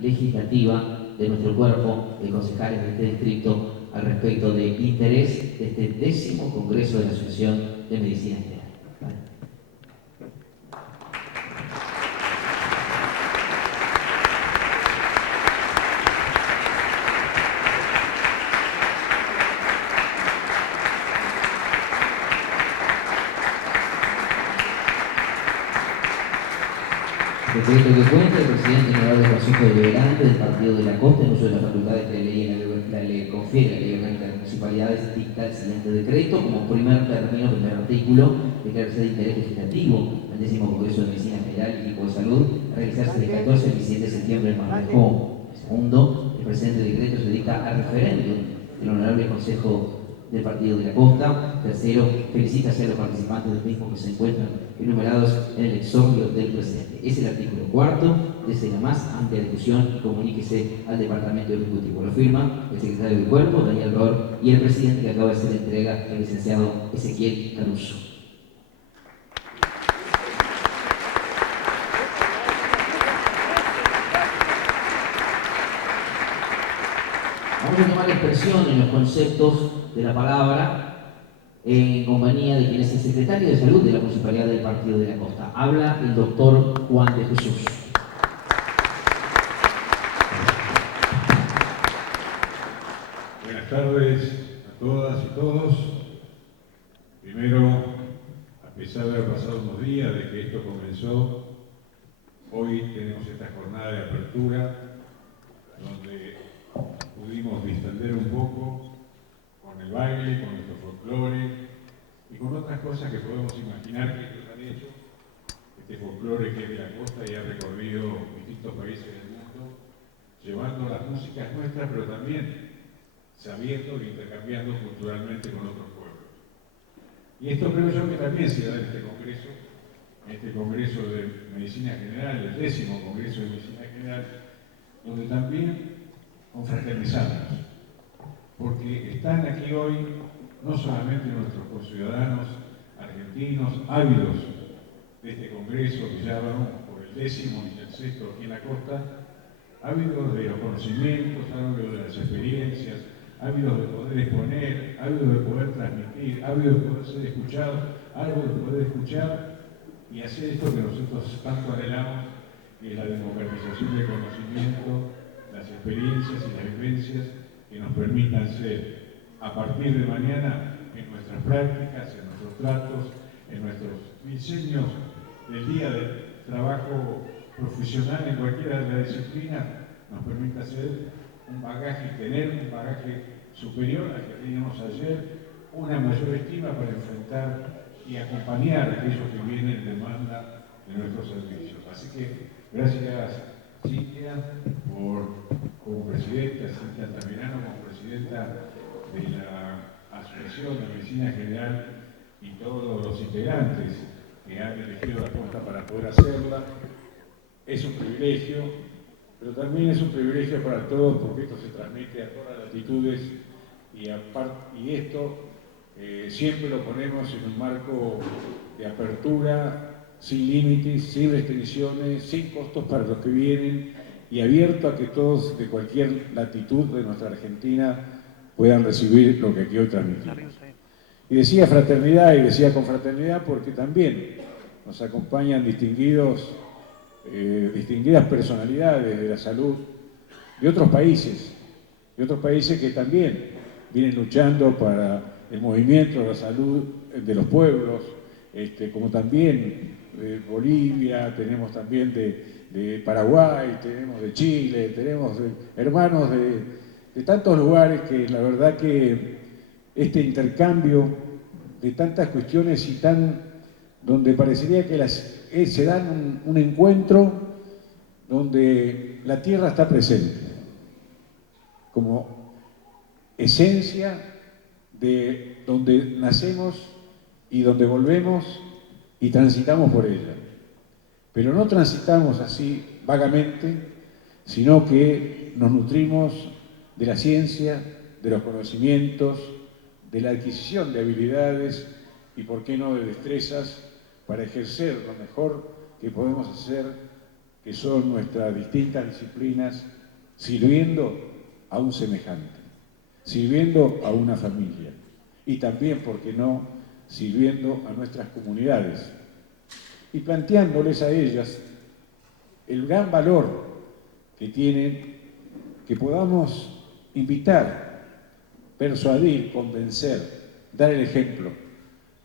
legislativa de nuestro cuerpo de concejales de este distrito al respecto del interés de este 10º Congreso de la Asociación de Medicina General. Decreto que cuenta el presidente general del Consejo Deliberante del Partido de la Costa en uso de las facultades que la ley confiere, la ley orgánica de municipalidades, dicta el siguiente decreto como primer término, primer artículo, declararse de interés legislativo el 10º Congreso de Medicina General y Equipo de Salud, a realizarse del 14 al 17 de septiembre en Marmejó. Segundo, el presente decreto se dicta al referéndum del Honorable Consejo del Partido de la Costa. Tercero, felicita a los participantes del mismo que se encuentran enumerados en el exordio del presidente. Es el artículo 4, desde la más amplia discusión y comuníquese al Departamento Ejecutivo. Lo firma el secretario del Cuerpo, Daniel Ror, y el presidente que acaba de hacer entrega, el licenciado Ezequiel Caruso. Vamos a tomar expresión en los conceptos de la palabra en compañía de quien es el secretario de Salud de la Municipalidad del Partido de la Costa. Habla el doctor Juan de Jesús. Buenas tardes a todas y todos. Primero, a pesar de haber pasado unos días de que esto comenzó, hoy tenemos esta jornada de apertura donde pudimos distender un poco con el baile, con nuestro folclore y con otras cosas que podemos imaginar que ellos han hecho. Este folclore que es de la costa y ha recorrido distintos países del mundo, llevando las músicas nuestras, pero también sabiendo e intercambiando culturalmente con otros pueblos. Y esto creo yo que también se da en este Congreso de Medicina General, el 10º Congreso de Medicina General, donde también confraternizamos, porque están aquí hoy no solamente nuestros conciudadanos argentinos ávidos de este Congreso, que ya vamos por el 10º y el 6º aquí en la costa, ávidos de los conocimientos, ávidos de las experiencias, ávidos de poder exponer, ávidos de poder transmitir, ávidos de poder ser escuchados, ávidos de poder escuchar y hacer esto que nosotros tanto anhelamos, que es la democratización del conocimiento, las experiencias y las vivencias que nos permitan ser, a partir de mañana, en nuestras prácticas, en nuestros tratos, en nuestros diseños del día de trabajo profesional en cualquiera de las disciplinas, nos permita ser un bagaje, tener un bagaje superior al que teníamos ayer, una mayor estima para enfrentar y acompañar a aquellos que vienen en demanda de nuestros servicios. Así que gracias Cintia como presidenta, Cintia Altamirano como presidenta de la Asociación de Medicina General y todos los integrantes que han elegido la costa para poder hacerla. Es un privilegio, pero también es un privilegio para todos porque esto se transmite a todas las latitudes y esto siempre lo ponemos en un marco de apertura, sin límites, sin restricciones, sin costos para los que vienen y abierto a que todos de cualquier latitud de nuestra Argentina puedan recibir lo que aquí hoy transmitimos. Y decía fraternidad y decía confraternidad porque también nos acompañan distinguidas personalidades de la salud de otros países que también vienen luchando para el movimiento de la salud de los pueblos, como también de Bolivia, tenemos también de Paraguay, tenemos de Chile, tenemos hermanos de tantos lugares que la verdad que este intercambio de tantas cuestiones y donde parecería que se dan un encuentro donde la tierra está presente como esencia de donde nacemos y donde volvemos y transitamos por ella. Pero no transitamos así vagamente, sino que nos nutrimos de la ciencia, de los conocimientos, de la adquisición de habilidades y, por qué no, de destrezas para ejercer lo mejor que podemos hacer que son nuestras distintas disciplinas, sirviendo a un semejante, sirviendo a una familia y también, ¿por qué no?, sirviendo a nuestras comunidades y planteándoles a ellas el gran valor que tienen, que podamos invitar, persuadir, convencer, dar el ejemplo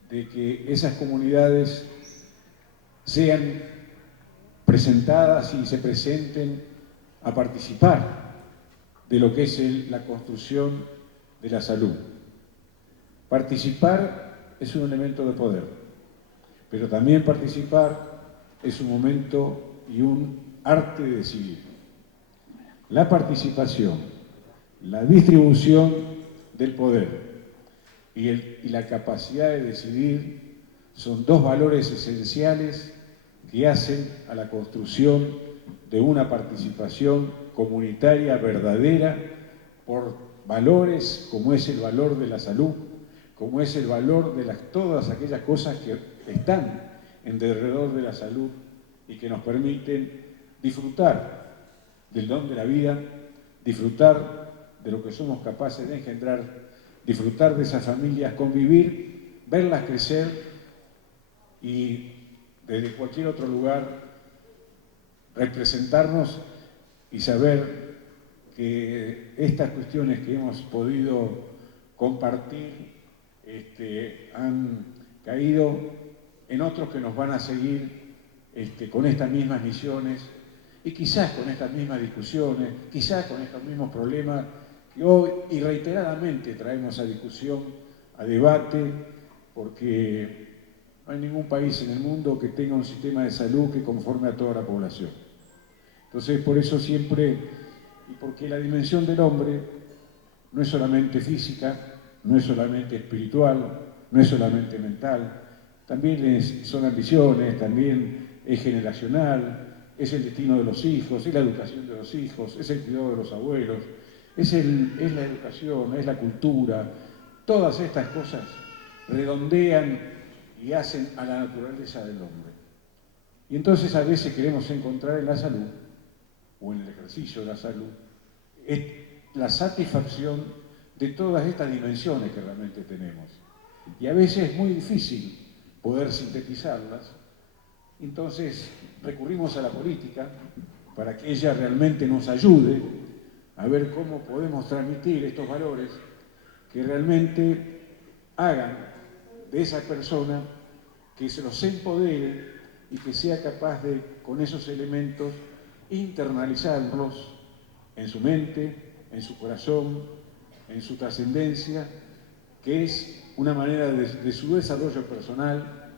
de que esas comunidades sean presentadas y se presenten a participar de lo que es la construcción de la salud. Participar es un elemento de poder, pero también participar es un momento y un arte de decidir. La participación, la distribución del poder y la capacidad de decidir son dos valores esenciales que hacen a la construcción de una participación comunitaria verdadera por valores como es el valor de la salud, como es el valor de todas aquellas cosas que están en derredor de la salud y que nos permiten disfrutar del don de la vida, disfrutar de lo que somos capaces de engendrar, disfrutar de esas familias, convivir, verlas crecer y desde cualquier otro lugar representarnos y saber que estas cuestiones que hemos podido compartir han caído en otros que nos van a seguir con estas mismas misiones y quizás con estas mismas discusiones, quizás con estos mismos problemas que hoy y reiteradamente traemos a discusión, a debate, porque no hay ningún país en el mundo que tenga un sistema de salud que conforme a toda la población. Entonces, por eso siempre, y porque la dimensión del hombre no es solamente física, no es solamente espiritual, no es solamente mental, también son ambiciones, también es generacional, es el destino de los hijos, es la educación de los hijos, es el cuidado de los abuelos, es la educación, es la cultura. Todas estas cosas redondean y hacen a la naturaleza del hombre. Y entonces a veces queremos encontrar en la salud, o en el ejercicio de la salud, la satisfacción de todas estas dimensiones que realmente tenemos. Y a veces es muy difícil poder sintetizarlas. Entonces recurrimos a la política para que ella realmente nos ayude a ver cómo podemos transmitir estos valores que realmente hagan de esa persona que se los empodere y que sea capaz de, con esos elementos, internalizarlos en su mente, en su corazón, en su trascendencia, que es una manera de su desarrollo personal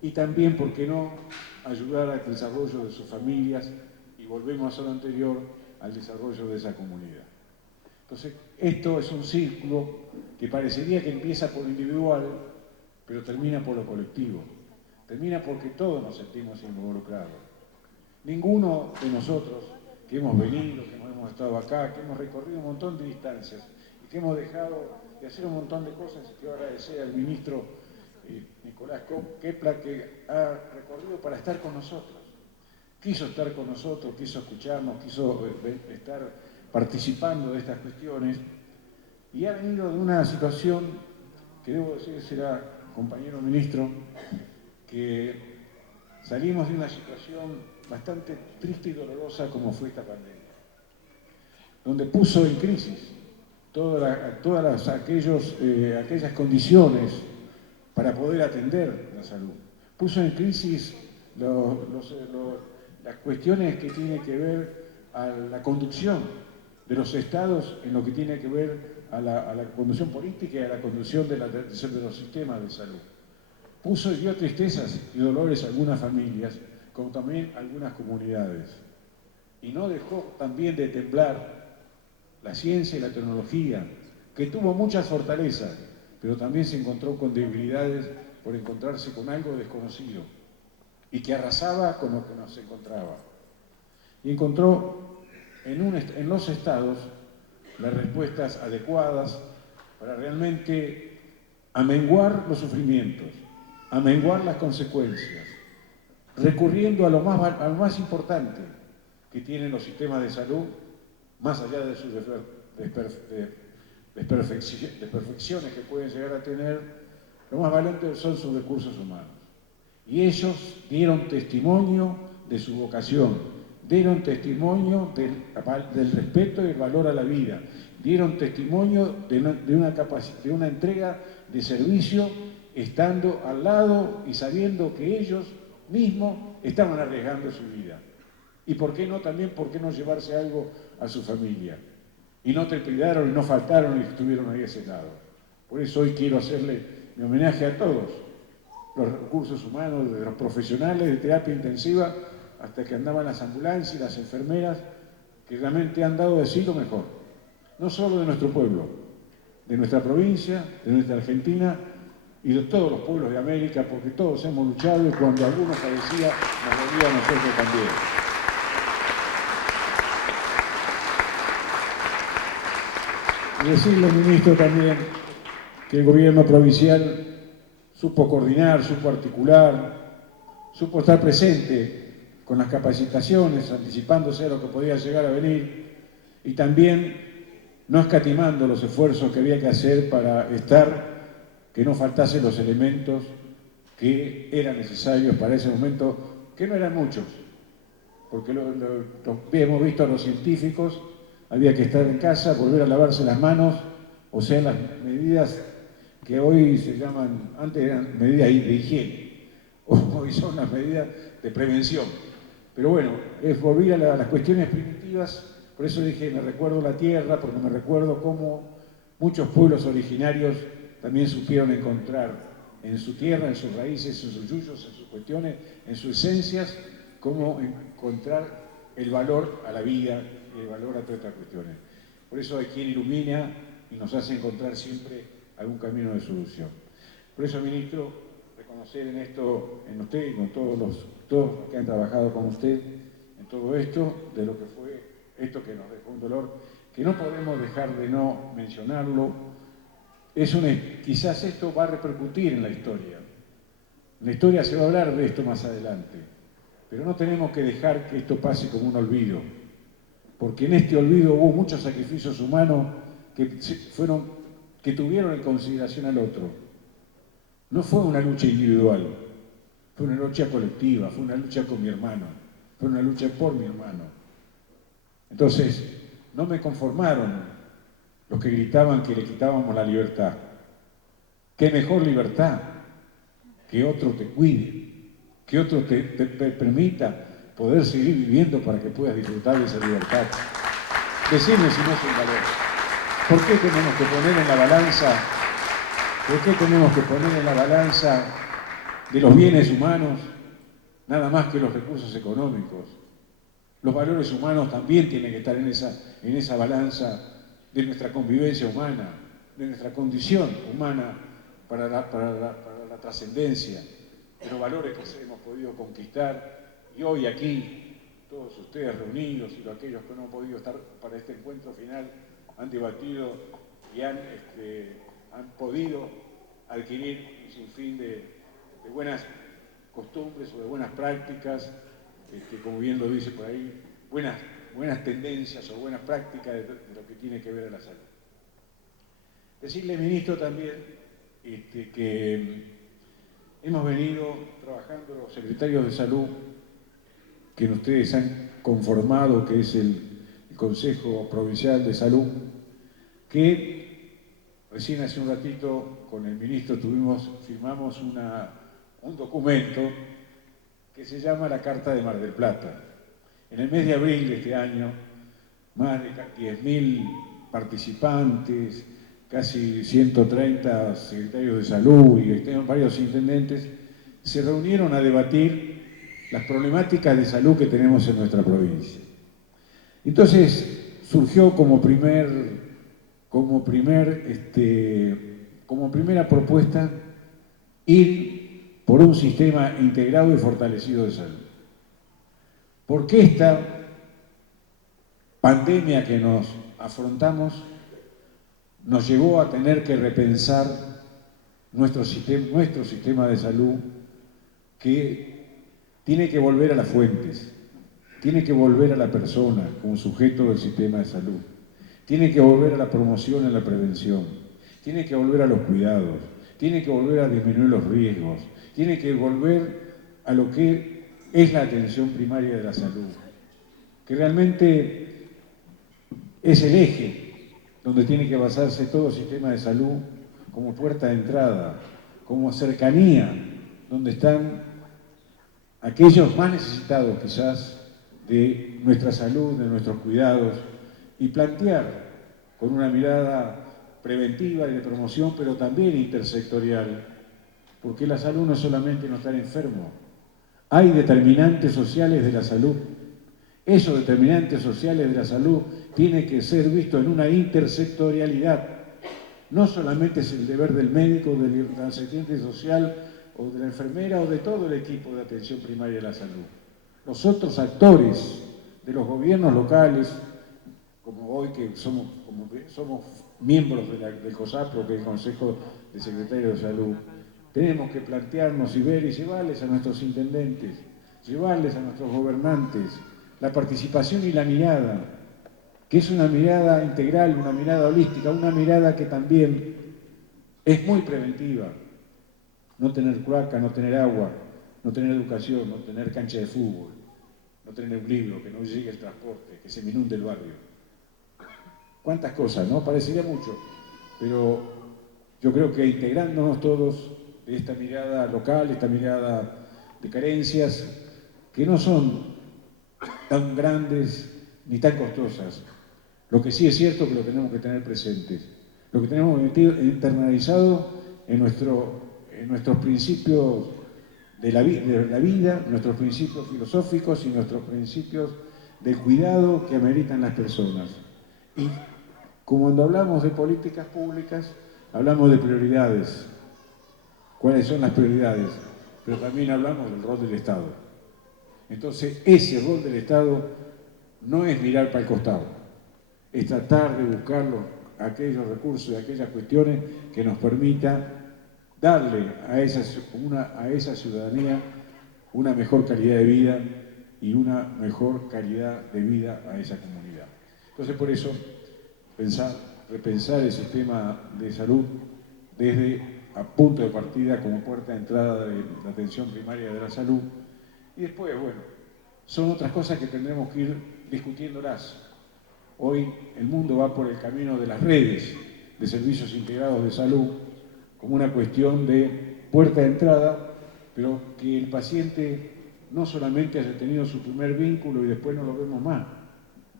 y también, ¿por qué no?, ayudar al desarrollo de sus familias y volvemos a lo anterior, al desarrollo de esa comunidad. Entonces, esto es un círculo que parecería que empieza por lo individual, pero termina por lo colectivo. Termina porque todos nos sentimos involucrados. Ninguno de nosotros que hemos venido, que hemos estado acá, que hemos recorrido un montón de distancias y que hemos dejado de hacer un montón de cosas, y quiero agradecer al ministro Nicolás Kepler, que ha recorrido para estar con nosotros. Quiso estar con nosotros, quiso escucharnos, quiso estar participando de estas cuestiones y ha venido de una situación que debo decir, será, compañero ministro, que salimos de una situación bastante triste y dolorosa como fue esta pandemia, donde puso en crisis todas aquellas condiciones para poder atender la salud. Puso en crisis las cuestiones que tienen que ver a la conducción de los estados en lo que tiene que ver a la conducción política y a la conducción de los sistemas de salud. Puso y dio tristezas y dolores a algunas familias, como también a algunas comunidades. Y no dejó también de temblar la ciencia y la tecnología, que tuvo muchas fortalezas, pero también se encontró con debilidades por encontrarse con algo desconocido y que arrasaba con lo que nos encontraba. Y encontró en los estados las respuestas adecuadas para realmente amenguar los sufrimientos, amenguar las consecuencias, recurriendo a lo más importante, que tienen los sistemas de salud, más allá de sus desperfecciones que pueden llegar a tener, lo más valioso son sus recursos humanos. Y ellos dieron testimonio de su vocación, dieron testimonio del respeto y el valor a la vida, dieron testimonio de una entrega de servicio estando al lado y sabiendo que ellos mismos estaban arriesgando su vida. Y por qué no también, por qué no llevarse algo a su familia. Y no trepidaron y no faltaron y estuvieron ahí a ese lado. Por eso hoy quiero hacerle mi homenaje a todos los recursos humanos, de los profesionales de terapia intensiva, hasta que andaban las ambulancias y las enfermeras, que realmente han dado de sí lo mejor. No solo de nuestro pueblo, de nuestra provincia, de nuestra Argentina y de todos los pueblos de América, porque todos hemos luchado y cuando alguno padecía, nos dolía a nosotros también. Y decirle, ministro, también que el gobierno provincial supo coordinar, supo articular, supo estar presente con las capacitaciones, anticipándose a lo que podía llegar a venir y también no escatimando los esfuerzos que había que hacer para que no faltasen los elementos que eran necesarios para ese momento, que no eran muchos, porque hemos visto a los científicos, había que estar en casa, volver a lavarse las manos, o sea, las medidas que hoy se llaman, antes eran medidas de higiene, hoy son las medidas de prevención. Pero bueno, es volver a las cuestiones primitivas, por eso dije, me recuerdo la tierra, porque me recuerdo cómo muchos pueblos originarios también supieron encontrar en su tierra, en sus raíces, en sus yuyos, en sus cuestiones, en sus esencias, cómo encontrar el valor a la vida y el valor a todas estas cuestiones. Por eso hay quien ilumina y nos hace encontrar siempre algún camino de solución. Por eso, ministro, reconocer en esto, en usted y con todos los que han trabajado con usted en todo esto, de lo que fue esto que nos dejó un dolor, que no podemos dejar de no mencionarlo. Quizás esto va a repercutir en la historia. En la historia se va a hablar de esto más adelante, pero no tenemos que dejar que esto pase como un olvido, porque en este olvido hubo muchos sacrificios humanos que tuvieron en consideración al otro. No fue una lucha individual, fue una lucha colectiva, fue una lucha con mi hermano, fue una lucha por mi hermano. Entonces, no me conformaron los que gritaban que le quitábamos la libertad. ¿Qué mejor libertad? Que otro te cuide, que otro te permita poder seguir viviendo para que puedas disfrutar de esa libertad. Decime si no es un valor. ¿Por qué tenemos que poner en la balanza? ¿Por qué tenemos que poner en la balanza de los bienes humanos nada más que los recursos económicos? Los valores humanos también tienen que estar en esa balanza de nuestra convivencia humana, de nuestra condición humana para la trascendencia, de los valores que hemos podido conquistar. Y hoy aquí, todos ustedes reunidos y aquellos que no han podido estar para este encuentro final, han debatido y han podido adquirir un sinfín de buenas costumbres o de buenas prácticas, como bien lo dice por ahí, buenas tendencias o buenas prácticas de lo que tiene que ver a la salud. Decirle, ministro, también que hemos venido trabajando los secretarios de salud que ustedes han conformado, que es el Consejo Provincial de Salud, que recién hace un ratito con el ministro firmamos un documento que se llama la Carta de Mar del Plata. En el mes de abril de este año, más de 10.000 participantes, casi 130 secretarios de salud y varios intendentes, se reunieron a debatir las problemáticas de salud que tenemos en nuestra provincia. Entonces surgió como primera propuesta ir por un sistema integrado y fortalecido de salud. Porque esta pandemia que nos afrontamos nos llevó a tener que repensar nuestro sistema de salud, que tiene que volver a las fuentes, tiene que volver a la persona como sujeto del sistema de salud, tiene que volver a la promoción y a la prevención, tiene que volver a los cuidados, tiene que volver a disminuir los riesgos, tiene que volver a lo que es la atención primaria de la salud, que realmente es el eje donde tiene que basarse todo el sistema de salud como puerta de entrada, como cercanía, donde están aquellos más necesitados quizás de nuestra salud, de nuestros cuidados, y plantear con una mirada preventiva y de promoción, pero también intersectorial, porque la salud no es solamente no estar enfermo, hay determinantes sociales de la salud. Esos determinantes sociales de la salud tienen que ser vistos en una intersectorialidad. No solamente es el deber del médico, del asistente social o de la enfermera o de todo el equipo de atención primaria de la salud. Los otros actores de los gobiernos locales, como hoy que somos miembros del COSAPRO, que es el Consejo de Secretarios de Salud, tenemos que plantearnos y ver y llevarles a nuestros intendentes, llevarles a nuestros gobernantes la participación y la mirada, que es una mirada integral, una mirada holística, una mirada que también es muy preventiva. No tener cloaca, no tener agua, no tener educación, no tener cancha de fútbol, no tener un libro, que no llegue el transporte, que se me inunde el barrio. ¿Cuántas cosas, no? Parecería mucho, pero yo creo que integrándonos todos de esta mirada local, esta mirada de carencias, que no son tan grandes ni tan costosas. Lo que sí es cierto que lo tenemos que tener presentes, lo que tenemos internalizado en nuestros principios de la vida, nuestros principios filosóficos y nuestros principios del cuidado que ameritan las personas. Y como cuando hablamos de políticas públicas, hablamos de prioridades. ¿Cuáles son las prioridades? Pero también hablamos del rol del Estado. Entonces, ese rol del Estado no es mirar para el costado, es tratar de buscar aquellos recursos y aquellas cuestiones que nos permitan darle a esa ciudadanía una mejor calidad de vida y una mejor calidad de vida a esa comunidad. Entonces, por eso, repensar el sistema de salud desde a punto de partida como puerta de entrada de la atención primaria de la salud. Y después, bueno, son otras cosas que tendremos que ir discutiéndolas. Hoy el mundo va por el camino de las redes de servicios integrados de salud como una cuestión de puerta de entrada, pero que el paciente no solamente haya tenido su primer vínculo y después no lo vemos más,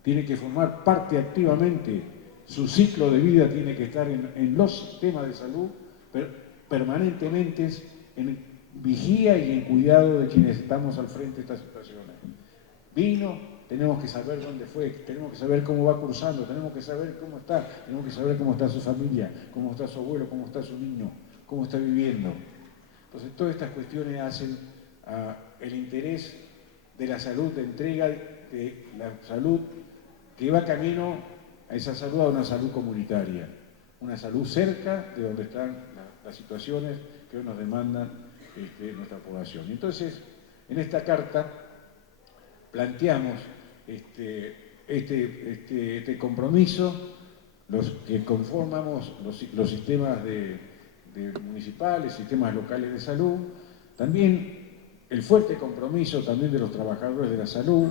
tiene que formar parte activamente, su ciclo de vida tiene que estar en los sistemas de salud permanentemente, en vigía y en cuidado de quienes estamos al frente de estas situaciones. Vino, tenemos que saber dónde fue, tenemos que saber cómo va cursando, tenemos que saber cómo está, tenemos que saber cómo está su familia, cómo está su abuelo, cómo está su niño, cómo está viviendo. Entonces, todas estas cuestiones hacen el interés de la salud, de entrega de la salud que va camino a esa salud, a una salud comunitaria, una salud cerca de donde están las situaciones que hoy nos demandan nuestra población. Entonces, en esta carta planteamos este compromiso, los que conformamos los sistemas municipales, sistemas locales de salud, también el fuerte compromiso también de los trabajadores de la salud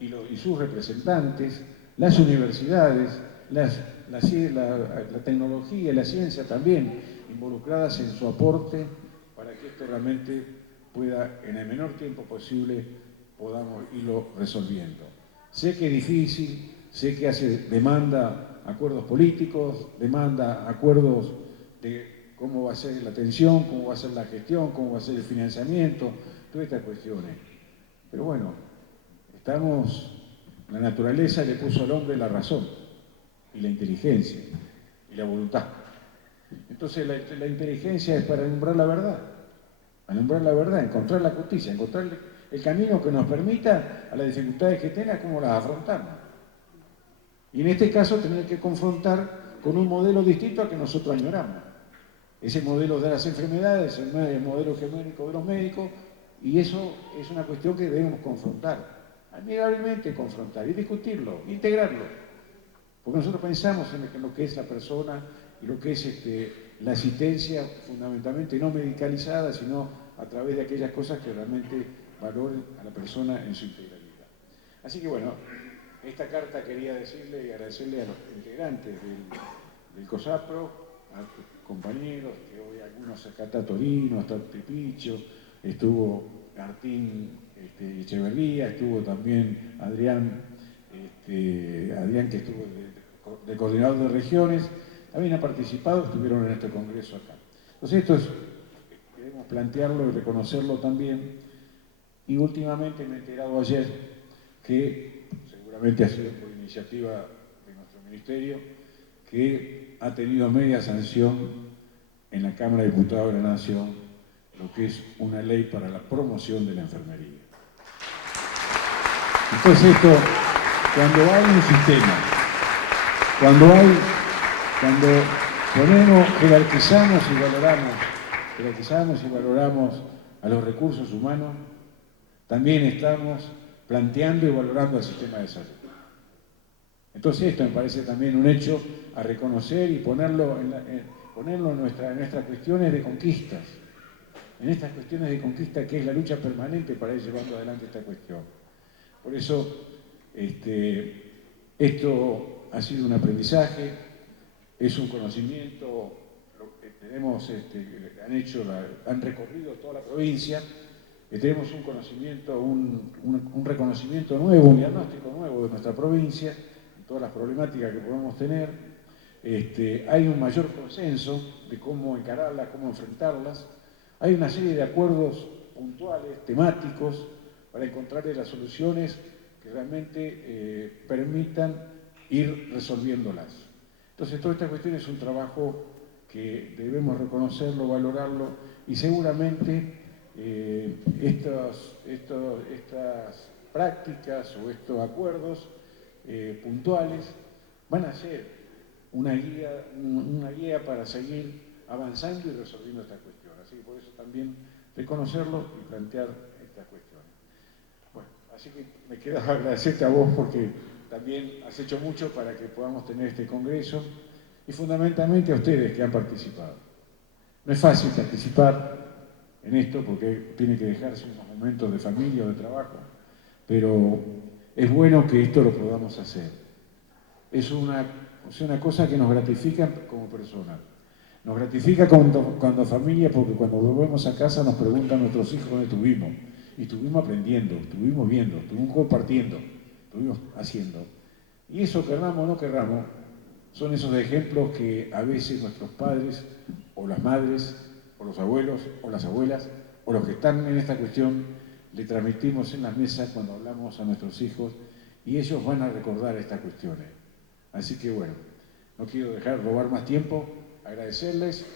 y sus representantes, las universidades, la tecnología y la ciencia también involucradas en su aporte para que esto realmente pueda, en el menor tiempo posible, podamos irlo resolviendo. Sé que es difícil, sé que demanda acuerdos políticos, demanda acuerdos de cómo va a ser la atención, cómo va a ser la gestión, cómo va a ser el financiamiento, todas estas cuestiones. Pero bueno, la naturaleza le puso al hombre la razón y la inteligencia y la voluntad. Entonces la inteligencia es para alumbrar la verdad, encontrar la justicia, encontrar el camino que nos permita a las dificultades que tenga, cómo las afrontamos. Y en este caso tener que confrontar con un modelo distinto al que nosotros añoramos. Ese modelo de las enfermedades, el modelo hegemónico de los médicos, y eso es una cuestión que debemos confrontar. amigablemente confrontar y discutirlo, integrarlo. Porque nosotros pensamos en lo que es la persona y lo que es la asistencia fundamentalmente no medicalizada, sino a través de aquellas cosas que realmente valoren a la persona en su integralidad. Así que bueno, esta carta quería decirle y agradecerle a los integrantes del COSAPRO, a tus compañeros, que hoy algunos acá está Torino, está Pipicho, estuvo Martín Echeverría, estuvo también Adrián que estuvo de coordinador de regiones, también ha participado, estuvieron en este congreso acá. Entonces queremos plantearlo y reconocerlo también. Y últimamente me he enterado ayer que, seguramente ha sido por iniciativa de nuestro ministerio, que ha tenido media sanción en la Cámara de Diputados de la Nación lo que es una ley para la promoción de la enfermería. Entonces esto, cuando hay un sistema, cuando ponemos, jerarquizamos y valoramos a los recursos humanos, también estamos planteando y valorando el sistema de salud. Entonces esto me parece también un hecho a reconocer y ponerlo en nuestras cuestiones de conquistas, en estas cuestiones de conquista que es la lucha permanente para ir llevando adelante esta cuestión. Por eso, esto ha sido un aprendizaje, es un conocimiento, lo que tenemos, han recorrido toda la provincia, tenemos un conocimiento, un reconocimiento nuevo, un diagnóstico nuevo de nuestra provincia, en todas las problemáticas que podemos tener. Hay un mayor consenso de cómo encararlas, cómo enfrentarlas. Hay una serie de acuerdos puntuales, temáticos, para encontrarle las soluciones que realmente permitan ir resolviéndolas. Entonces, toda esta cuestión es un trabajo que debemos reconocerlo, valorarlo, y seguramente estas prácticas o estos acuerdos puntuales van a ser una guía para seguir avanzando y resolviendo esta cuestión. Así que por eso también reconocerlo y plantear estas cuestiones. Bueno, así que me queda agradecerte a vos porque también has hecho mucho para que podamos tener este congreso y fundamentalmente a ustedes que han participado. No es fácil participar en esto porque tiene que dejarse unos momentos de familia o de trabajo, pero es bueno que esto lo podamos hacer. Es una cosa que nos gratifica como personas. Nos gratifica cuando familia, porque cuando volvemos a casa nos preguntan nuestros hijos dónde estuvimos. Y estuvimos aprendiendo, estuvimos viendo, estuvimos compartiendo, estuvimos haciendo. Y eso, querramos o no querramos, son esos ejemplos que a veces nuestros padres, o las madres, o los abuelos, o las abuelas, o los que están en esta cuestión, le transmitimos en las mesas cuando hablamos a nuestros hijos, y ellos van a recordar estas cuestiones. Así que bueno, no quiero robar más tiempo, agradecerles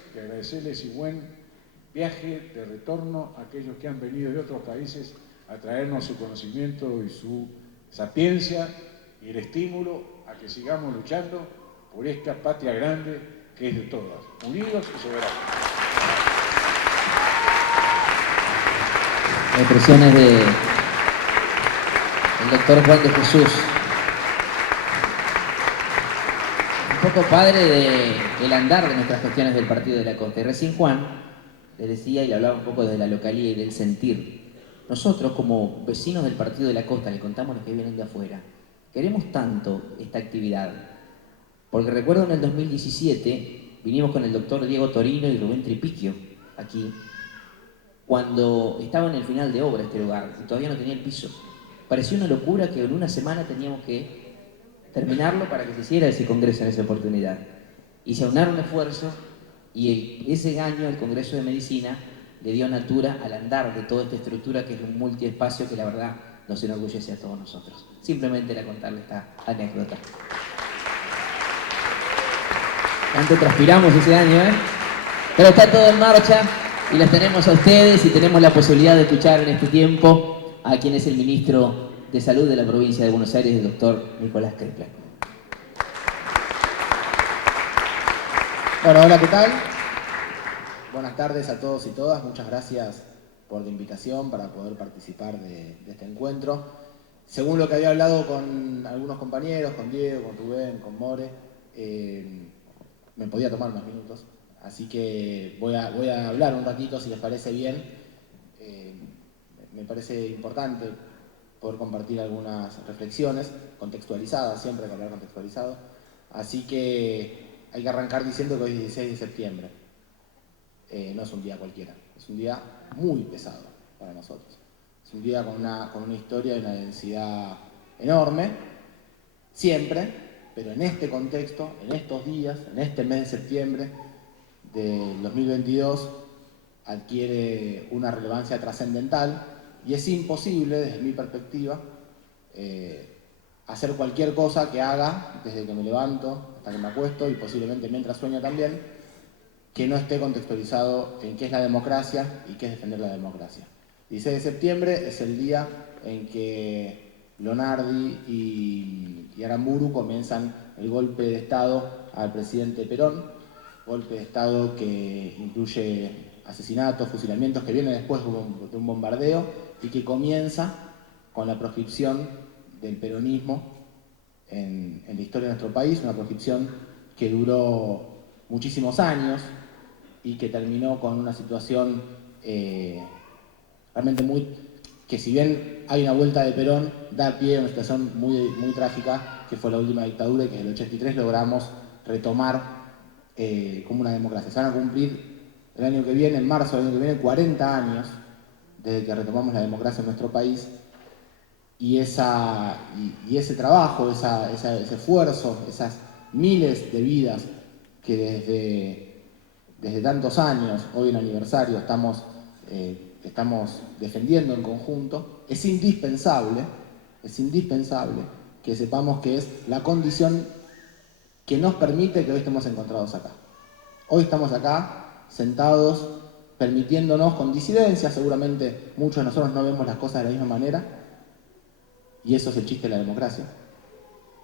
y buen viaje de retorno a aquellos que han venido de otros países a traernos su conocimiento y su sapiencia y el estímulo a que sigamos luchando por esta patria grande que es de todas, unidos y soberanos. Expresiones del doctor Juan de Jesús. Un poco padre del andar de nuestras cuestiones del Partido de la Costa. Y recién Juan le decía y le hablaba un poco de la localía y del sentir. Nosotros, como vecinos del Partido de la Costa, le contamos a los que vienen de afuera, queremos tanto esta actividad, porque recuerdo en el 2017 vinimos con el doctor Diego Torino y Rubén Tripiquio aquí, cuando estaba en el final de obra este lugar y todavía no tenía el piso. Pareció una locura que en una semana teníamos que terminarlo para que se hiciera ese congreso en esa oportunidad. Y se aunaron esfuerzos y ese año el Congreso de Medicina le dio natura al andar de toda esta estructura que es un multiespacio que la verdad nos enorgullece a todos nosotros. Simplemente era contarle esta anécdota. Tanto transpiramos ese año, pero está todo en marcha y las tenemos a ustedes y tenemos la posibilidad de escuchar en este tiempo a quien es el ministro de Salud de la provincia de Buenos Aires, el doctor Nicolás Krepler. Bueno, hola, ¿qué tal? Buenas tardes a todos y todas. Muchas gracias por la invitación para poder participar de este encuentro. según lo que había hablado con algunos compañeros, con Diego, con Rubén, con More, me podía tomar unos minutos. Así que voy a hablar un ratito, si les parece bien. Me parece importante poder compartir algunas reflexiones contextualizadas, siempre hay que hablar contextualizado. Así que hay que arrancar diciendo que hoy es 16 de septiembre. No es un día cualquiera, es un día muy pesado para nosotros. Es un día con una historia y una densidad enorme, siempre, pero en este contexto, en estos días, en este mes de septiembre del 2022, adquiere una relevancia trascendental y es imposible, desde mi perspectiva, hacer cualquier cosa que haga desde que me levanto hasta que me acuesto y posiblemente mientras sueño también, que no esté contextualizado en qué es la democracia y qué es defender la democracia. 16 de septiembre es el día en que Lonardi y Aramburu comienzan el golpe de Estado al presidente Perón, golpe de Estado que incluye asesinatos, fusilamientos, que viene después de un bombardeo y que comienza con la proscripción del peronismo en la historia de nuestro país, una proscripción que duró muchísimos años y que terminó con una situación realmente que si bien hay una vuelta de Perón, da pie a una situación muy trágica, que fue la última dictadura y que en el 83 logramos retomar como una democracia. Se van a cumplir el año que viene, en marzo del año que viene, 40 años desde que retomamos la democracia en nuestro país, y ese trabajo, ese esfuerzo, esas miles de vidas que desde tantos años, hoy en aniversario, estamos defendiendo en conjunto, es indispensable que sepamos que es la condición que nos permite que hoy estemos encontrados acá. Hoy estamos acá, sentados, permitiéndonos con disidencias, seguramente muchos de nosotros no vemos las cosas de la misma manera, y eso es el chiste de la democracia.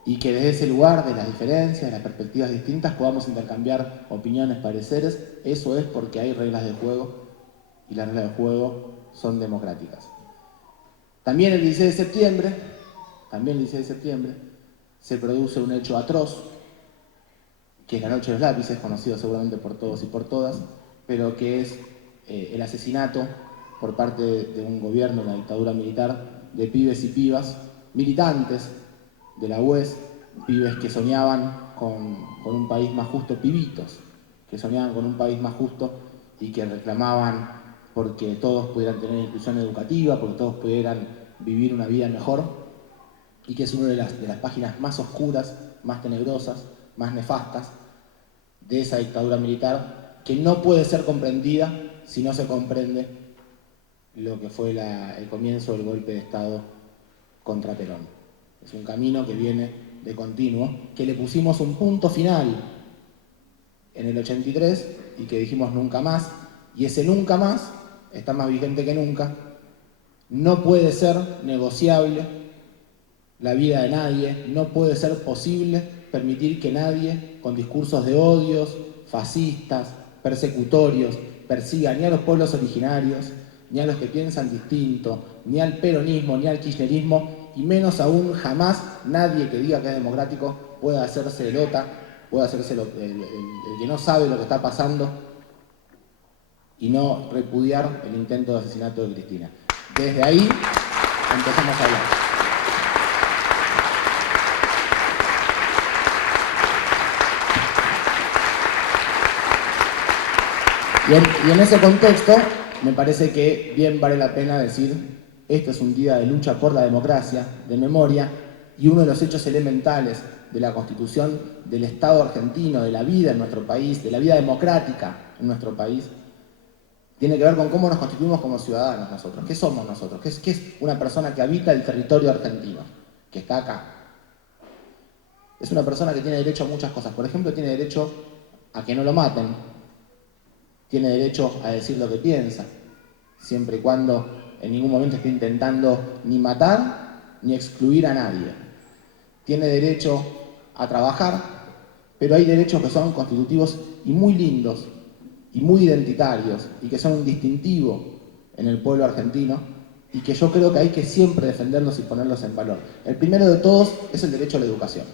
Y que desde ese lugar, de las diferencias, de las perspectivas distintas, podamos intercambiar opiniones, pareceres, eso es porque hay reglas de juego, y las reglas de juego son democráticas. También el 16 de septiembre, se produce un hecho atroz, que es la Noche de los Lápices, conocido seguramente por todos y por todas, pero que es el asesinato por parte de un gobierno, una dictadura militar, de pibes y pibas, militantes de la UES, pibes que soñaban con un país más justo, pibitos, que soñaban con un país más justo y que reclamaban porque todos pudieran tener inclusión educativa, porque todos pudieran vivir una vida mejor, y que es una de las páginas más oscuras, más tenebrosas, más nefastas de esa dictadura militar, que no puede ser comprendida si no se comprende lo que fue el comienzo del golpe de Estado contra Perón. Es un camino que viene de continuo, que le pusimos un punto final en el 83 y que dijimos nunca más, y ese nunca más está más vigente que nunca. No puede ser negociable la vida de nadie, no puede ser posible permitir que nadie con discursos de odios, fascistas, persecutorios, persiga ni a los pueblos originarios, ni a los que piensan distinto, ni al peronismo, ni al kirchnerismo, y menos aún jamás nadie que diga que es democrático pueda hacerse el OTA, pueda hacerse el que no sabe lo que está pasando y no repudiar el intento de asesinato de Cristina. Desde ahí empezamos a hablar. Y en ese contexto, me parece que bien vale la pena decir, este es un día de lucha por la democracia, de memoria, y uno de los hechos elementales de la Constitución del Estado argentino, de la vida en nuestro país, de la vida democrática en nuestro país, tiene que ver con cómo nos constituimos como ciudadanos nosotros. ¿Qué somos nosotros? ¿Qué es una persona que habita el territorio argentino, que está acá? Es una persona que tiene derecho a muchas cosas. Por ejemplo, tiene derecho a que no lo maten, tiene derecho a decir lo que piensa, siempre y cuando en ningún momento esté intentando ni matar ni excluir a nadie. Tiene derecho a trabajar, pero hay derechos que son constitutivos y muy lindos y muy identitarios y que son un distintivo en el pueblo argentino y que yo creo que hay que siempre defenderlos y ponerlos en valor. El primero de todos es el derecho a la educación.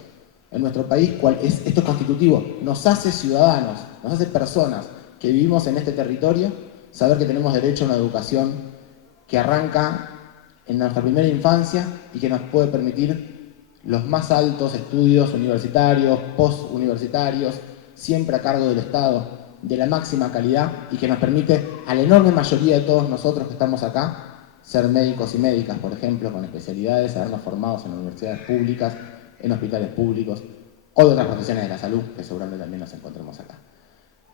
En nuestro país, esto es constitutivo, nos hace ciudadanos, nos hace personas que vivimos en este territorio, saber que tenemos derecho a una educación que arranca en nuestra primera infancia y que nos puede permitir los más altos estudios universitarios, postuniversitarios, siempre a cargo del Estado, de la máxima calidad, y que nos permite a la enorme mayoría de todos nosotros que estamos acá ser médicos y médicas, por ejemplo, con especialidades, habernos formados en universidades públicas, en hospitales públicos o de otras profesiones de la salud, que seguramente también nos encontremos acá.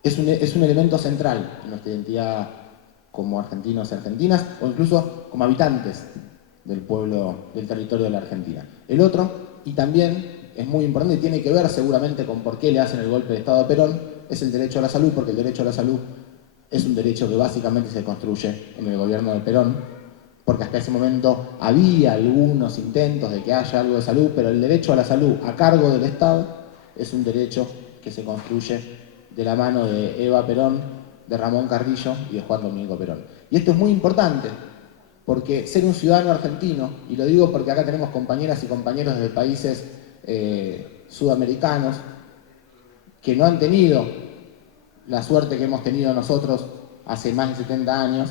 Es un elemento central en nuestra identidad como argentinos y argentinas, o incluso como habitantes del pueblo, del territorio de la Argentina. El otro, y también es muy importante y tiene que ver seguramente con por qué le hacen el golpe de Estado a Perón, es el derecho a la salud, porque el derecho a la salud es un derecho que básicamente se construye en el gobierno de Perón, porque hasta ese momento había algunos intentos de que haya algo de salud, pero el derecho a la salud a cargo del Estado es un derecho que se construye de la mano de Eva Perón, de Ramón Carrillo y de Juan Domingo Perón. Y esto es muy importante, porque ser un ciudadano argentino, y lo digo porque acá tenemos compañeras y compañeros de países sudamericanos que no han tenido la suerte que hemos tenido nosotros hace más de 70 años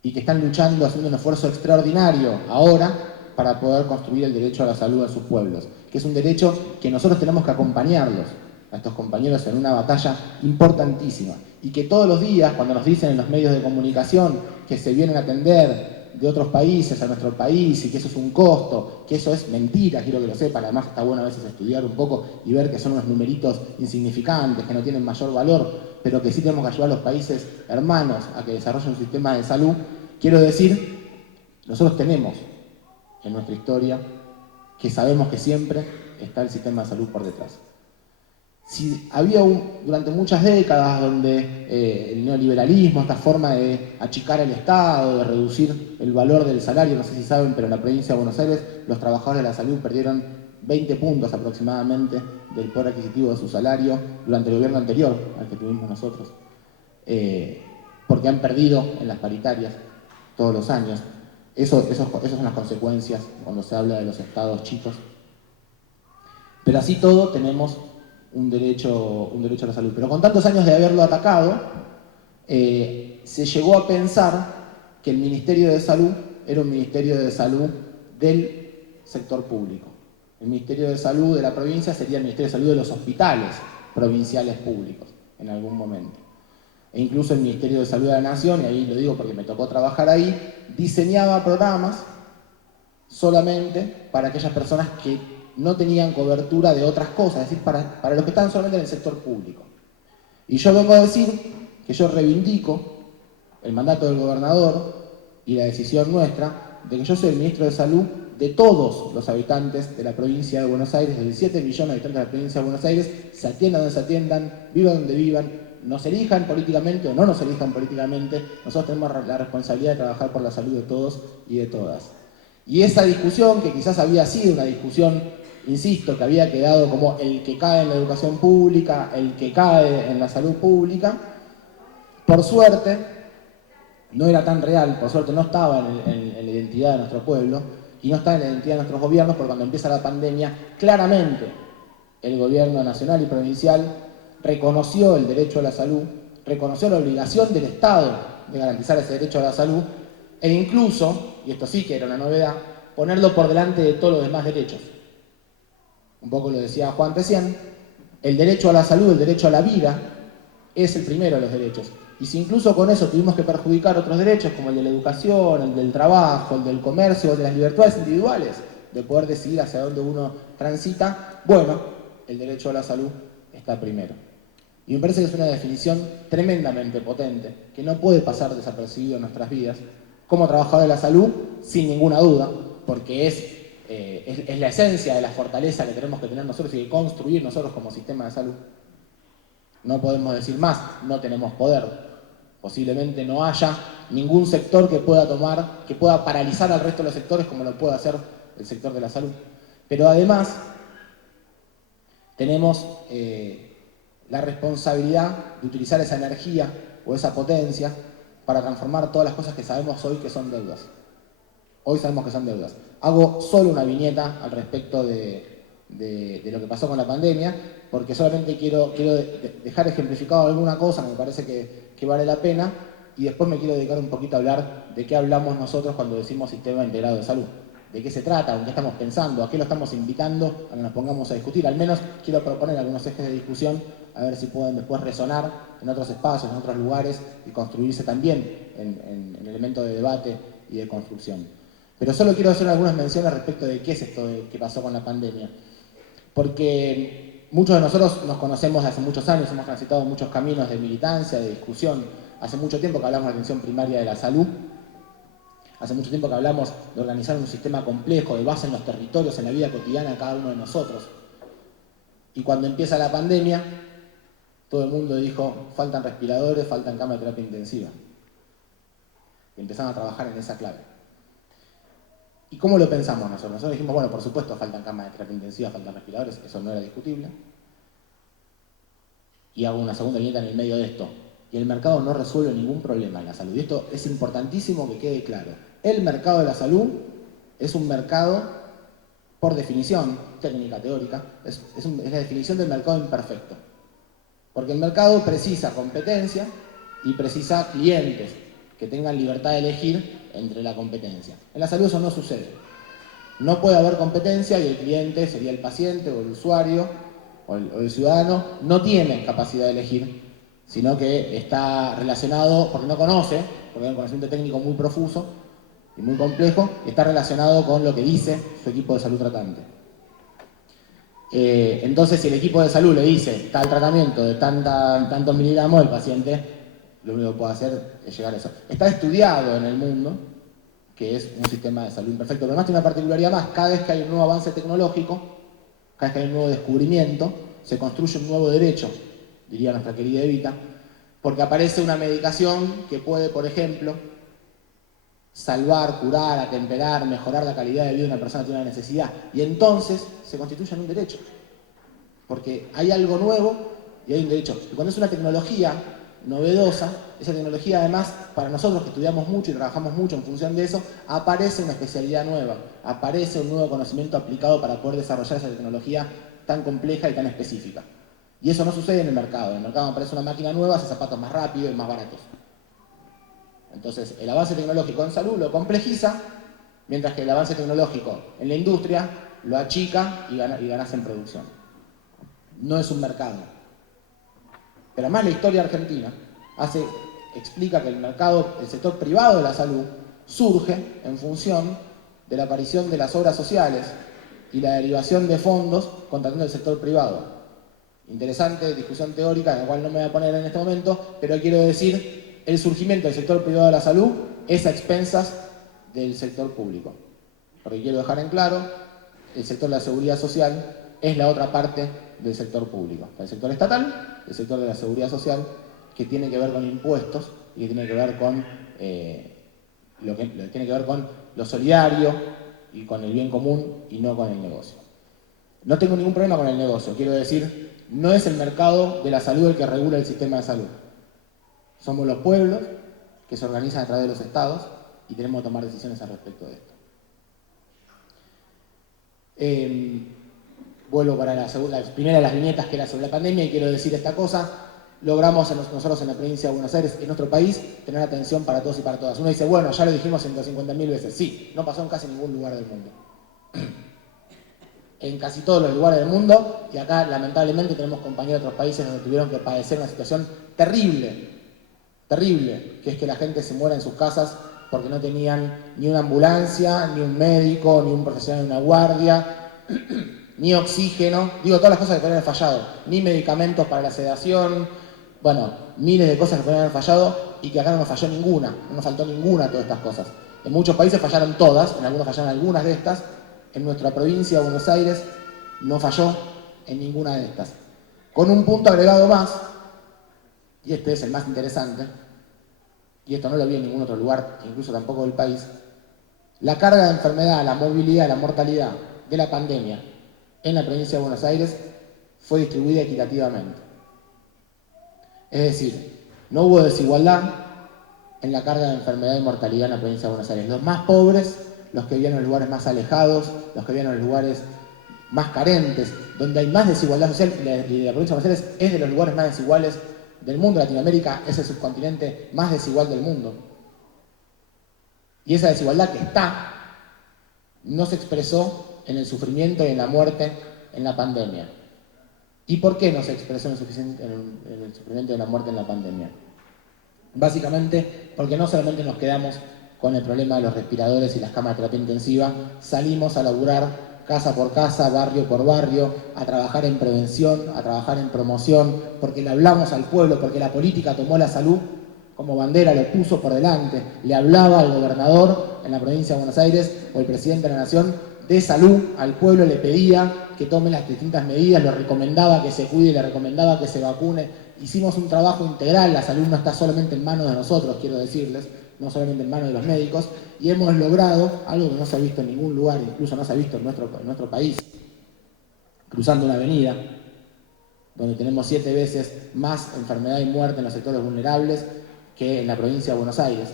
y que están luchando, haciendo un esfuerzo extraordinario ahora para poder construir el derecho a la salud en sus pueblos, que es un derecho que nosotros tenemos que acompañarlos, a estos compañeros, en una batalla importantísima, y que todos los días, cuando nos dicen en los medios de comunicación que se vienen a atender de otros países a nuestro país y que eso es un costo, que eso es mentira, quiero que lo sepan. Además está bueno a veces estudiar un poco y ver que son unos numeritos insignificantes, que no tienen mayor valor, pero que sí tenemos que ayudar a los países hermanos a que desarrollen un sistema de salud. Quiero decir, nosotros tenemos en nuestra historia que sabemos que siempre está el sistema de salud por detrás. Si había durante muchas décadas donde el neoliberalismo, esta forma de achicar el Estado, de reducir el valor del salario, no sé si saben, pero en la provincia de Buenos Aires los trabajadores de la salud perdieron 20 puntos aproximadamente del poder adquisitivo de su salario durante el gobierno anterior al que tuvimos nosotros, porque han perdido en las paritarias todos los años. Esas son las consecuencias cuando se habla de los estados chicos. Pero así todo tenemos un derecho a la salud. Pero con tantos años de haberlo atacado, se llegó a pensar que el Ministerio de Salud era un Ministerio de Salud del sector público. El Ministerio de Salud de la provincia sería el Ministerio de Salud de los hospitales provinciales públicos, en algún momento. E incluso el Ministerio de Salud de la Nación, y ahí lo digo porque me tocó trabajar ahí, diseñaba programas solamente para aquellas personas que no tenían cobertura de otras cosas, es decir, para los que están solamente en el sector público. Y yo vengo a decir que yo reivindico el mandato del gobernador y la decisión nuestra de que yo soy el ministro de Salud de todos los habitantes de la provincia de Buenos Aires, de 17 millones de habitantes de la provincia de Buenos Aires, se atiendan donde se atiendan, vivan donde vivan, nos elijan políticamente o no nos elijan políticamente, nosotros tenemos la responsabilidad de trabajar por la salud de todos y de todas. Y esa discusión, que quizás había sido una discusión, insisto, que había quedado como el que cae en la educación pública, el que cae en la salud pública, por suerte no era tan real, por suerte no estaba en la identidad de nuestro pueblo y no está en la identidad de nuestros gobiernos, porque cuando empieza la pandemia, claramente el gobierno nacional y provincial reconoció el derecho a la salud, reconoció la obligación del Estado de garantizar ese derecho a la salud, e incluso, y esto sí que era una novedad, ponerlo por delante de todos los demás derechos. Un poco lo decía Juan recién, el derecho a la salud, el derecho a la vida, es el primero de los derechos. Y si incluso con eso tuvimos que perjudicar otros derechos, como el de la educación, el del trabajo, el del comercio, el de las libertades individuales, de poder decidir hacia dónde uno transita, bueno, el derecho a la salud está primero. Y me parece que es una definición tremendamente potente, que no puede pasar desapercibido en nuestras vidas, como trabajador de la salud, sin ninguna duda, porque es la esencia de la fortaleza que tenemos que tener nosotros y que construir nosotros como sistema de salud. No podemos decir más, no tenemos poder. Posiblemente no haya ningún sector que pueda paralizar al resto de los sectores como lo puede hacer el sector de la salud. Pero además, tenemos la responsabilidad de utilizar esa energía o esa potencia para transformar todas las cosas que sabemos hoy que son deudas. Hoy sabemos que son deudas. Hago solo una viñeta al respecto de lo que pasó con la pandemia, porque solamente quiero dejar ejemplificado alguna cosa que me parece que vale la pena, y después me quiero dedicar un poquito a hablar de qué hablamos nosotros cuando decimos sistema integrado de salud. De qué se trata, en qué estamos pensando, a qué lo estamos invitando a que nos pongamos a discutir. Al menos quiero proponer algunos ejes de discusión, a ver si pueden después resonar en otros espacios, en otros lugares, y construirse también en elementos de debate y de construcción. Pero solo quiero hacer algunas menciones respecto de qué es esto que pasó con la pandemia. Porque muchos de nosotros nos conocemos hace muchos años, hemos transitado muchos caminos de militancia, de discusión. Hace mucho tiempo que hablamos de atención primaria de la salud. Hace mucho tiempo que hablamos de organizar un sistema complejo, de base en los territorios, en la vida cotidiana de cada uno de nosotros. Y cuando empieza la pandemia, todo el mundo dijo, faltan respiradores, faltan camas de terapia intensiva. Y empezaron a trabajar en esa clave. ¿Y cómo lo pensamos nosotros? Nosotros dijimos, bueno, por supuesto faltan camas de terapia intensiva, faltan respiradores, eso no era discutible. Y hago una segunda viñeta en el medio de esto. Y el mercado no resuelve ningún problema en la salud. Y esto es importantísimo que quede claro. El mercado de la salud es un mercado, por definición técnica, teórica, es la definición del mercado imperfecto. Porque el mercado precisa competencia y precisa clientes que tengan libertad de elegir entre la competencia. En la salud eso no sucede. No puede haber competencia y el cliente, sería el paciente o el usuario o el ciudadano, no tiene capacidad de elegir, sino que está relacionado, porque no conoce, porque hay un conocimiento técnico muy profuso y muy complejo, está relacionado con lo que dice su equipo de salud tratante. Entonces, si el equipo de salud le dice tal tratamiento de tantos miligramos, el paciente lo único que puede hacer es llegar a eso. Está estudiado en el mundo que es un sistema de salud imperfecto, pero además tiene una particularidad más. Cada vez que hay un nuevo avance tecnológico, cada vez que hay un nuevo descubrimiento, se construye un nuevo derecho, diría nuestra querida Evita, porque aparece una medicación que puede, por ejemplo, salvar, curar, atemperar, mejorar la calidad de vida de una persona que tiene una necesidad. Y entonces se constituye en un derecho. Porque hay algo nuevo y hay un derecho. Y cuando es una tecnología novedosa, esa tecnología además, para nosotros que estudiamos mucho y trabajamos mucho en función de eso, aparece una especialidad nueva, aparece un nuevo conocimiento aplicado para poder desarrollar esa tecnología tan compleja y tan específica. Y eso no sucede en el mercado. En el mercado aparece una máquina nueva, hace zapatos más rápidos y más baratos. Entonces, el avance tecnológico en salud lo complejiza, mientras que el avance tecnológico en la industria lo achica y ganas en producción. No es un mercado. Pero además la historia argentina explica que el sector privado de la salud surge en función de la aparición de las obras sociales y la derivación de fondos contratando el sector privado. Interesante discusión teórica, en la cual no me voy a poner en este momento, pero quiero decir, el surgimiento del sector privado de la salud es a expensas del sector público. Porque quiero dejar en claro, el sector de la seguridad social es la otra parte del sector público. El sector estatal, el sector de la seguridad social, que tiene que ver con impuestos y que tiene que ver con tiene que ver con lo solidario y con el bien común y no con el negocio. No tengo ningún problema con el negocio, quiero decir, no es el mercado de la salud el que regula el sistema de salud. Somos los pueblos que se organizan a través de los estados y tenemos que tomar decisiones al respecto de esto. Vuelvo para la primera de las viñetas, que era sobre la pandemia, y quiero decir esta cosa. Logramos nosotros en la provincia de Buenos Aires, en nuestro país, tener atención para todos y para todas. Uno dice, bueno, ya lo dijimos 150.000 veces. Sí, no pasó en casi ningún lugar del mundo. En casi todos los lugares del mundo, y acá lamentablemente tenemos compañeros de otros países donde tuvieron que padecer una situación terrible, que es que la gente se muera en sus casas porque no tenían ni una ambulancia, ni un médico, ni un profesional de una guardia, ni oxígeno, digo todas las cosas que pueden haber fallado, ni medicamentos para la sedación, bueno, miles de cosas que pueden haber fallado y que acá no nos falló ninguna, no nos faltó ninguna de todas estas cosas. En muchos países fallaron todas, en algunos fallaron algunas de estas, en nuestra provincia, Buenos Aires, no falló en ninguna de estas. Con un punto agregado más, y este es el más interesante, y esto no lo vi en ningún otro lugar, incluso tampoco del país, la carga de enfermedad, la movilidad, la mortalidad de la pandemia en la provincia de Buenos Aires fue distribuida equitativamente. Es decir, no hubo desigualdad en la carga de enfermedad y mortalidad en la provincia de Buenos Aires. Los más pobres los que vivían en los lugares más alejados, los que vivían en los lugares más carentes, donde hay más desigualdad social, y la provincia de Buenos Aires es de los lugares más desiguales del mundo. Latinoamérica es el subcontinente más desigual del mundo. Y esa desigualdad que está, no se expresó en el sufrimiento y en la muerte en la pandemia. ¿Y por qué no se expresó en el sufrimiento y en la muerte en la pandemia? Básicamente porque no solamente nos quedamos con el problema de los respiradores y las camas de terapia intensiva, salimos a laburar casa por casa, barrio por barrio, a trabajar en prevención, a trabajar en promoción, porque le hablamos al pueblo, porque la política tomó la salud como bandera, lo puso por delante, le hablaba al gobernador en la provincia de Buenos Aires o el presidente de la Nación de salud, al pueblo le pedía que tome las distintas medidas, le recomendaba que se cuide, le recomendaba que se vacune. Hicimos un trabajo integral, la salud no está solamente en manos de nosotros, quiero decirles, no solamente en manos de los médicos, y hemos logrado algo que no se ha visto en ningún lugar, incluso no se ha visto en nuestro país, cruzando una avenida, donde tenemos 7 veces más enfermedad y muerte en los sectores vulnerables que en la provincia de Buenos Aires.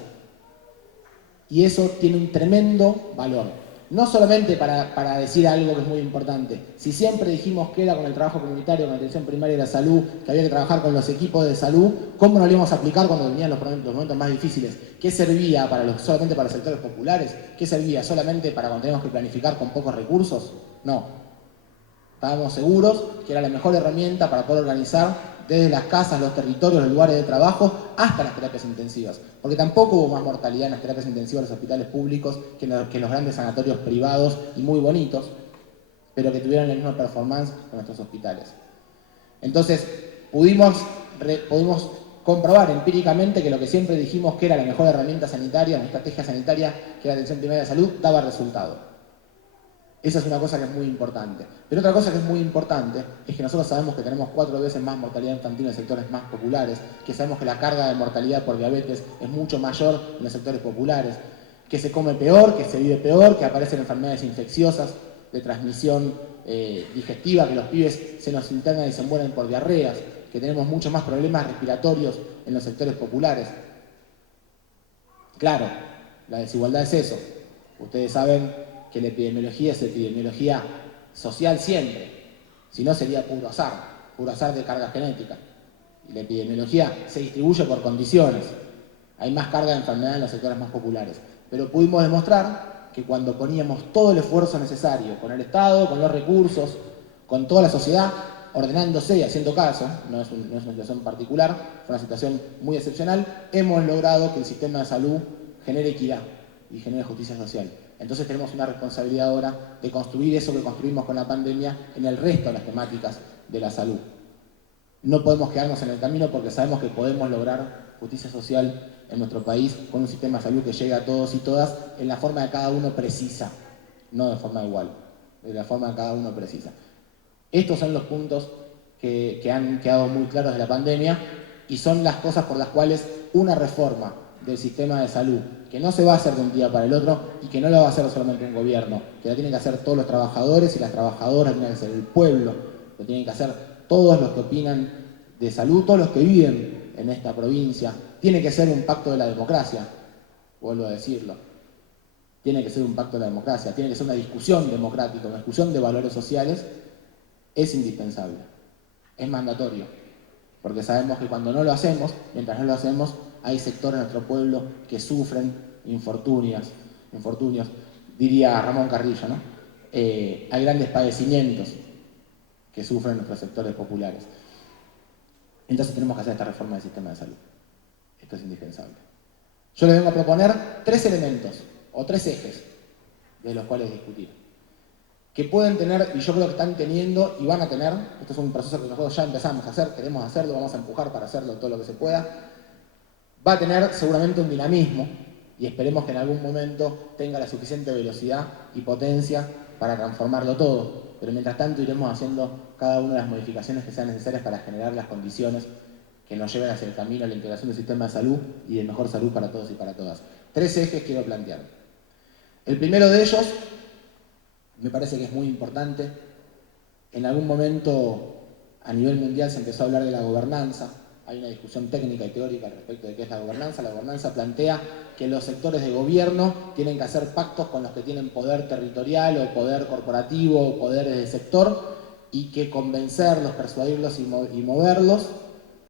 Y eso tiene un tremendo valor. No solamente para decir algo que es muy importante. Si siempre dijimos que era con el trabajo comunitario, con la atención primaria de la salud, que había que trabajar con los equipos de salud, ¿cómo no lo íbamos a aplicar cuando venían los momentos más difíciles? ¿Qué servía solamente para los sectores populares? ¿Qué servía solamente para cuando teníamos que planificar con pocos recursos? No. Estábamos seguros que era la mejor herramienta para poder organizar desde las casas, los territorios, los lugares de trabajo, hasta las terapias intensivas. Porque tampoco hubo más mortalidad en las terapias intensivas de los hospitales públicos que en los grandes sanatorios privados y muy bonitos, pero que tuvieron la misma performance que nuestros hospitales. Entonces, pudimos comprobar empíricamente que lo que siempre dijimos que era la mejor herramienta sanitaria, una estrategia sanitaria, que era la atención primaria de salud, daba resultado. Esa es una cosa que es muy importante. Pero otra cosa que es muy importante es que nosotros sabemos que tenemos 4 veces más mortalidad infantil en sectores más populares, que sabemos que la carga de mortalidad por diabetes es mucho mayor en los sectores populares, que se come peor, que se vive peor, que aparecen enfermedades infecciosas de transmisión digestiva, que los pibes se nos internan y se mueren por diarreas, que tenemos muchos más problemas respiratorios en los sectores populares. Claro, la desigualdad es eso. Ustedes saben que la epidemiología es epidemiología social siempre, si no sería puro azar de carga genética. Y la epidemiología se distribuye por condiciones, hay más carga de enfermedad en los sectores más populares, pero pudimos demostrar que cuando poníamos todo el esfuerzo necesario, con el Estado, con los recursos, con toda la sociedad, ordenándose y haciendo caso, no es una situación particular, fue una situación muy excepcional, hemos logrado que el sistema de salud genere equidad y genere justicia social. Entonces tenemos una responsabilidad ahora de construir eso que construimos con la pandemia en el resto de las temáticas de la salud. No podemos quedarnos en el camino porque sabemos que podemos lograr justicia social en nuestro país con un sistema de salud que llegue a todos y todas en la forma que cada uno precisa, no de forma igual, de la forma que cada uno precisa. Estos son los puntos que han quedado muy claros de la pandemia y son las cosas por las cuales una reforma del sistema de salud, que no se va a hacer de un día para el otro y que no lo va a hacer solamente un gobierno, que lo tienen que hacer todos los trabajadores y las trabajadoras, tienen que hacer el pueblo, lo tienen que hacer todos los que opinan de salud, todos los que viven en esta provincia. Tiene que ser un pacto de la democracia, vuelvo a decirlo. Tiene que ser un pacto de la democracia, tiene que ser una discusión democrática, una discusión de valores sociales, es indispensable, es mandatorio, porque sabemos que cuando no lo hacemos, mientras no lo hacemos, hay sectores de nuestro pueblo que sufren infortunios, diría Ramón Carrillo, ¿no? Hay grandes padecimientos que sufren nuestros sectores populares. Entonces tenemos que hacer esta reforma del sistema de salud. Esto es indispensable. Yo les vengo a proponer 3 elementos, o 3 ejes, de los cuales discutir, que pueden tener, y yo creo que están teniendo y van a tener, esto es un proceso que nosotros ya empezamos a hacer, queremos hacerlo, vamos a empujar para hacerlo todo lo que se pueda, va a tener seguramente un dinamismo y esperemos que en algún momento tenga la suficiente velocidad y potencia para transformarlo todo. Pero mientras tanto iremos haciendo cada una de las modificaciones que sean necesarias para generar las condiciones que nos lleven hacia el camino a la integración del sistema de salud y de mejor salud para todos y para todas. 3 ejes quiero plantear. El primero de ellos, me parece que es muy importante, en algún momento a nivel mundial se empezó a hablar de la gobernanza, hay una discusión técnica y teórica respecto de qué es la gobernanza. La gobernanza plantea que los sectores de gobierno tienen que hacer pactos con los que tienen poder territorial o poder corporativo o poderes de sector, y que convencerlos, persuadirlos y moverlos